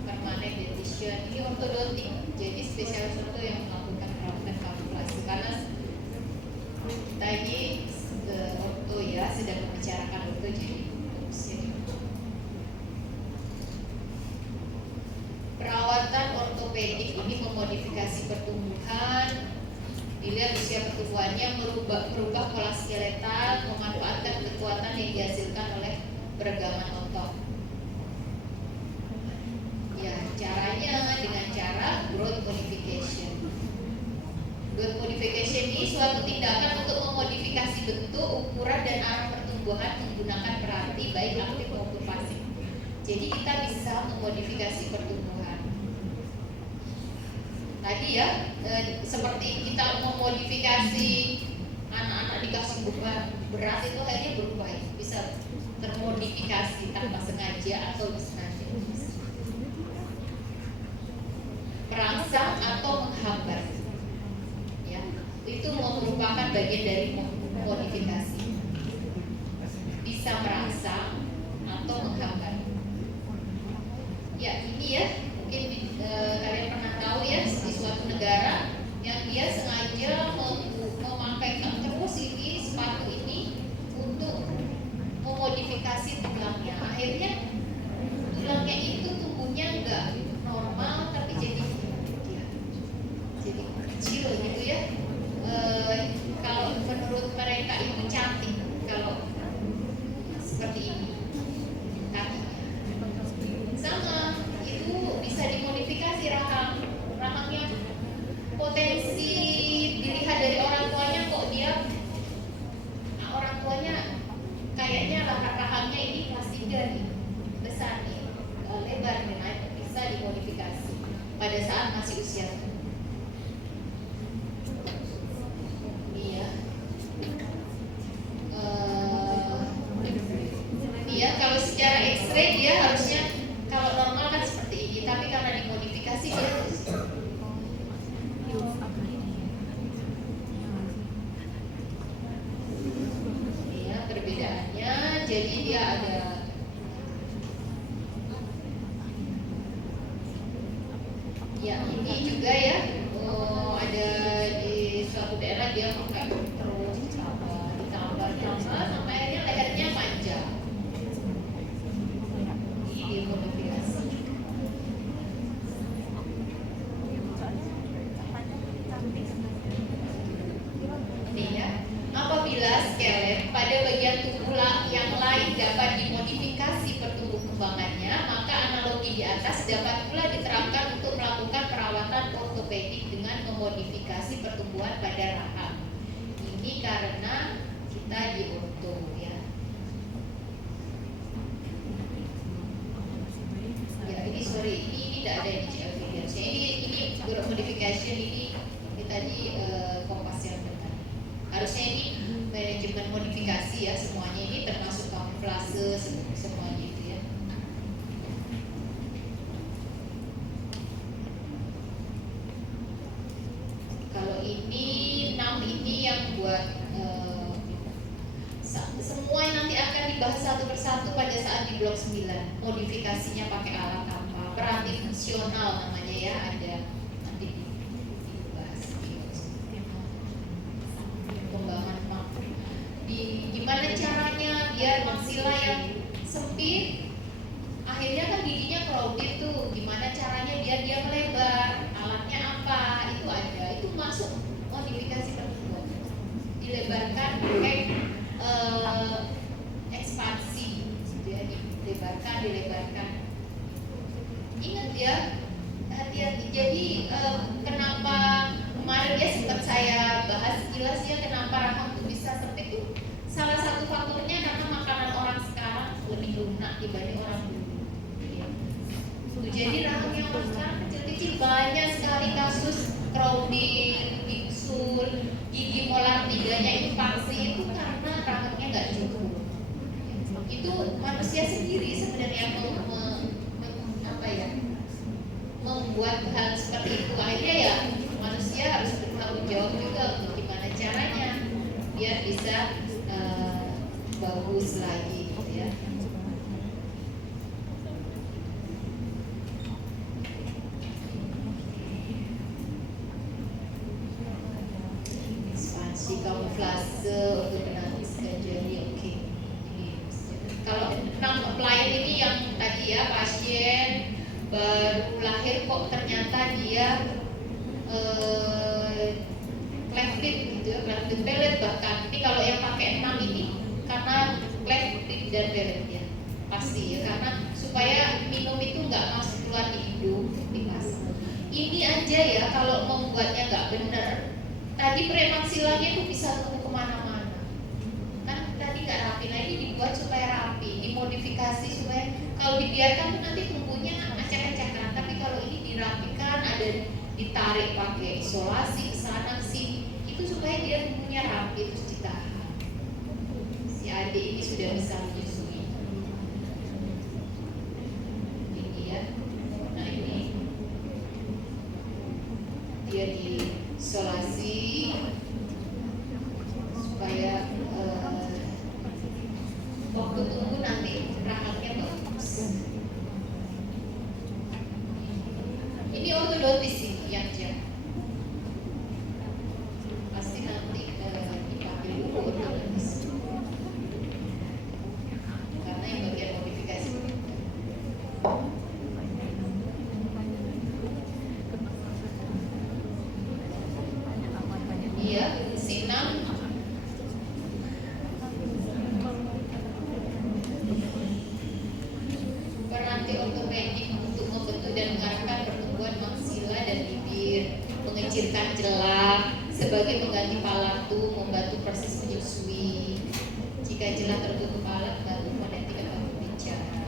permanent dentition. Ini ortodontik, jadi spesialis orto yang melakukan perawatan kamuflase. Karena kita ini orto ya, sedang membicarakan orto, jadi usia. Perawatan ortopedik ini memodifikasi pertumbuhan, dilihat usia pertumbuhannya, merubah pola skeletal, memanfaatkan kekuatan yang dihasilkan oleh peregangan otot. Ya, caranya dengan cara growth modification. Growth modification ini suatu tindakan untuk memodifikasi bentuk, ukuran, dan arah pertumbuhan menggunakan peranti baik aktif maupun pasif. Jadi kita bisa memodifikasi pertumbuhan. Tadi ya, seperti kita memodifikasi anak-anak dikasih berat itu akhirnya berubah, bisa termodifikasi tanpa sengaja atau disengaja. Perangsang atau menghambat, ya, itu merupakan bagian dari modifikasi. Bisa merangsang atau menghambat. Ya ini ya, mungkin kalian pernah tahu ya, di suatu negara yang dia sengaja memakai terus ini sepatu ini untuk memodifikasi tulangnya. Akhirnya tulangnya itu tumbuhnya enggak normal tapi jadi kecil gitu ya. Kalau menurut mereka itu cantik kalau seperti ini. Sama itu bisa dimodifikasi rahangnya, potensi dilihat dari orang tuanya, kok dia orang tuanya kayaknya rahangnya ini kelas 3 nih, besar nih, lebar nih, naik, bisa dimodifikasi pada saat masih usia. Iya. X-ray dia harusnya kalau normal kan seperti ini, tapi karena dimodifikasi dia harus ya perbedaannya. Jadi dia ada ya ini juga ya, ada di suatu daerah dia pakai terus ditambah sampai akhirnya lehernya panjang. Ini modifikasi. Ini ya, apabila skelet pada bagian tubuh yang lain dapat dimodifikasi pertumbuh kembangannya, maka analogi di atas dapat pula diterapkan untuk melakukan perawatan ortopedik dengan memodifikasi pertumbuhan pada rahang. Ini karena kita di orto ya. Ya ini sorry, ini tidak ada di CL videonya. Ini growth modification ini tadi kompas yang benar. Harusnya ini manajemen modifikasi ya, semuanya ini termasuk kamuflase semuanya itu ya. Kalau ini 6 ini yang buat semua yang nanti akan dibahas satu persatu pada saat di blok 9. Modifikasinya pakai alat apa, peranti fungsional namanya ya, ada nanti dibahas pengembangan gimana caranya biar maksila yang sempit akhirnya kan giginya crowded tuh, gimana caranya biar dia melebar, alatnya apa, itu ada, itu masuk modifikasi pertumbuhan, dilebarkan pakai ekspansi gitu ya, dilebarkan. Ingat ya, hati-hati. Jadi kenapa kemarin ya sempat saya bahas sekilas ya, kenapa rahang tuh bisa sempit tuh, salah satu faktornya karena makanan orang sekarang lebih lunak dibanding orang dulu ya. Jadi rahang yang orang sekarang kecil-kecil banyak sekali kasus crowding, bisul, gigi molar 3-nya infeksi, itu karena rahangnya nggak cukup. Itu manusia sendiri sebenarnya membuat hal seperti itu. Akhirnya ya manusia harus bertanggung jawab juga untuk gimana caranya biar bisa bagus lagi gitu ya. Ekspansi kamuflase untuk penangkis jadi oke. Kalau 6 pelayan ini yang tadi ya, pasien baru lahir kok ternyata dia cleft lip gitu ya, cleft lip pelet bahkan. Ini kalau yang pakai 6 ini karena cleft lip dan pelet ya pasti ya, karena supaya minum itu nggak masuk keluar di hidung dipasang. Ini aja ya kalau membuatnya nggak bener, tadi premaksilanya itu bisa tumbuh kemana-mana. Kan tadi nggak rapi, nah ini dibuat supaya rapi, dimodifikasi supaya kalau dibiarkan tuh nanti tumbuhnya acak-acakan. Tapi kalau ini dirapikan, ada ditarik pakai isolasi ke sana sini, itu supaya dia tumbuhnya rapi terus ditahan. Si adik ini sudah bisa menyusui. Ini ya, nah ini dia diisolasi supaya waktu tunggu nanti rahangnya bagus. Ini ortodontis ini yang jam. Pasti nanti dipakai dulu ortodontis. Karena yang bagian modifikasi. Iya, sinam. Peranti ortopedik untuk membentuk dan mengarahkan pertumbuhan maksila dan bibir, mengecilkan celah sebagai pengganti palatu, membantu proses menyusui. Jika celah tertutup alat, bantu fonetik atau berbicara.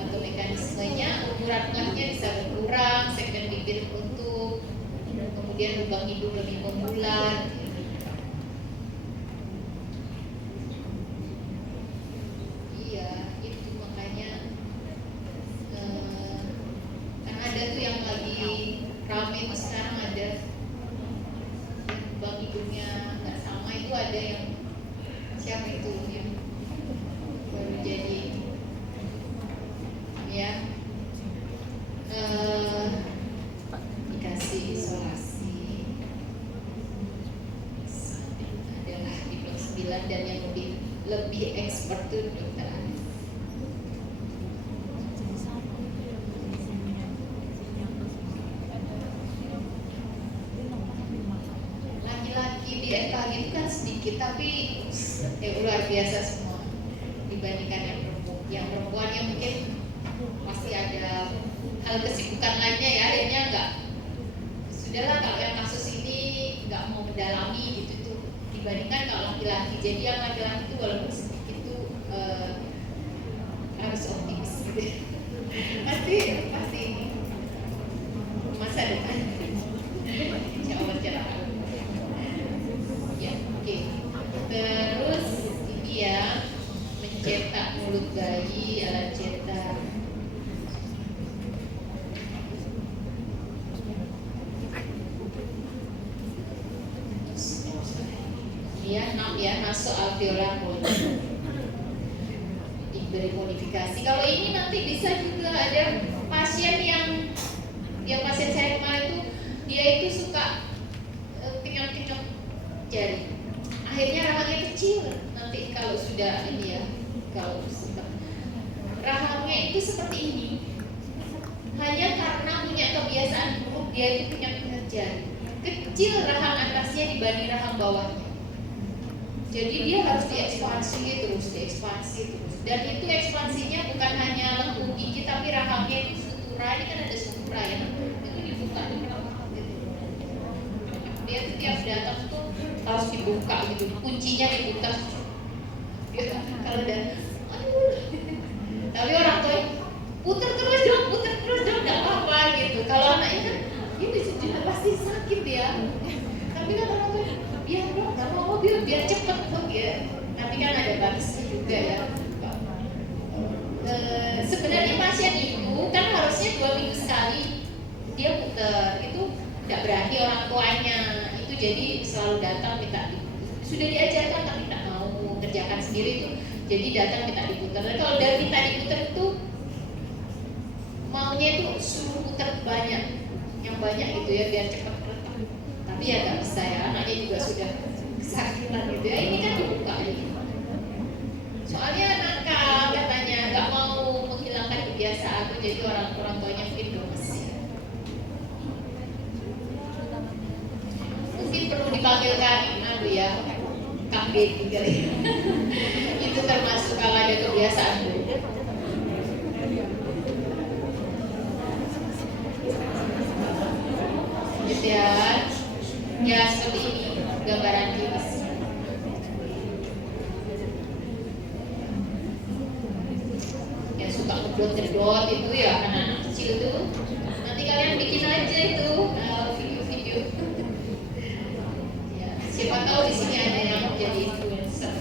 Atau mekanismenya, ukuran celahnya bisa berkurang, segmen bibir tertutup, kemudian lubang hidung lebih membulat. Iya, itu sekarang ada bank hidungnya nggak sama, itu ada yang siapa itu yang baru jadi ya dikasih isolasi adalah di blok 9, dan yang lebih expert tuh dokter Arif. Laki-laki di FKG itu kan sedikit, tapi luar biasa semua dibandingkan yang perempuan yang mungkin pasti ada hal kesibukan lainnya ya, akhirnya enggak, sudahlah kalau yang kasus ini nggak mau mendalami gitu tuh, dibandingkan kalau laki-laki. Jadi yang laki-laki itu walaupun sedikit tuh harus optimis gitu. pasti ini masa depan insya Allah cerah ya. Oke. Terus ini ya, mencetak mulut bayi, alat cetak. Ya, 6 ya, masuk alveolar poli, diberi modifikasi. Kalau ini nanti bisa juga ada pasien yang pasien saya kemarin itu dia itu suka kenyang-kenyang jari, akhirnya rahangnya kecil. Nanti kalau sudah ini ya, kalau sudah rahangnya itu seperti ini, hanya karena punya kebiasaan buruk dia itu kenyang-kenyang jari, kecil rahang atasnya dibanding rahang bawahnya. Jadi dia harus diekspansi terus, dan itu ekspansinya bukan hanya lengkung gigi, tapi rahangnya itu sutura. Ini kan ada sutura ya, itu dibuka gitu. Dia setiap datang tuh harus dibuka gitu, kuncinya dibuka. Dia kalau udah, aduh, tapi orang tua puter terus dong, nggak apa-apa gitu. Kalau anaknya kan, ini sudah pasti sakit ya. Tapi kan orang tua, biar dong, nggak mau biar cepet kok ya. Tapi kan ada batasnya juga ya. Sebenarnya pasien itu kan harusnya 2 minggu sekali dia puter, itu tidak berani orang tuanya itu, jadi selalu datang minta sudah diajarkan tapi tak mau kerjakan sendiri itu, jadi datang minta diputer. Dan kalau udah minta diputer itu maunya itu suruh puter yang banyak gitu ya, biar cepat retak. Tapi ya nggak bisa ya, anaknya juga sudah kesakitan gitu ya. Ini kan dibuka gitu. Soalnya nakal katanya, nggak mau menghilangkan kebiasaan itu, jadi orang tuanya mungkin gemes ya. Mungkin perlu dipanggilkan ya, Kang Dedi kali. Itu termasuk kalau ada kebiasaan gitu ya seperti ini gambaran klinis. Yang suka ngedot itu ya anak-anak kecil tuh, nanti kalian bikin aja itu video-video. Ya, siapa tahu di sini ada yang jadi influencer.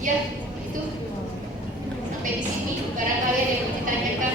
Ya, itu sampai di sini. Barangkali ada yang mau ditanyakan.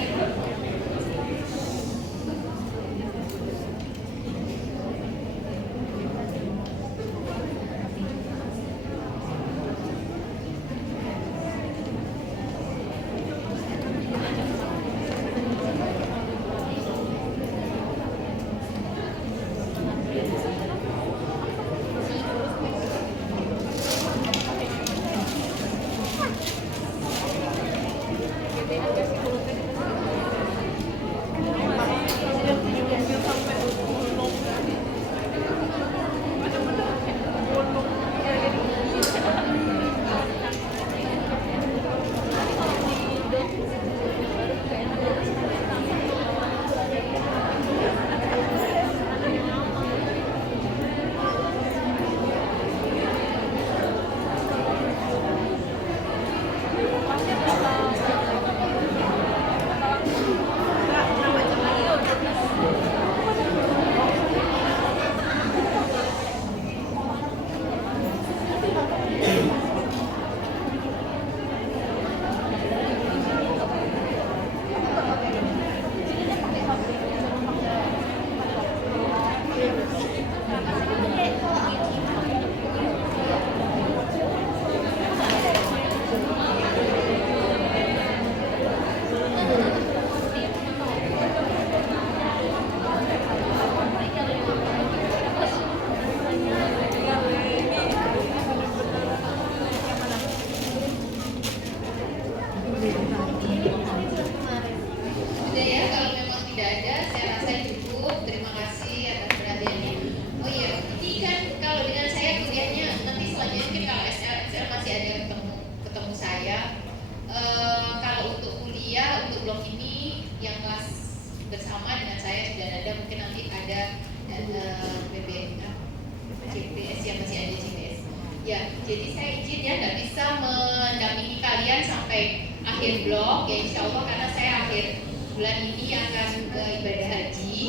Jadi saya izin ya nggak bisa mendampingi kalian sampai akhir blog ya insya Allah, karena saya akhir bulan ini akan ke ibadah haji.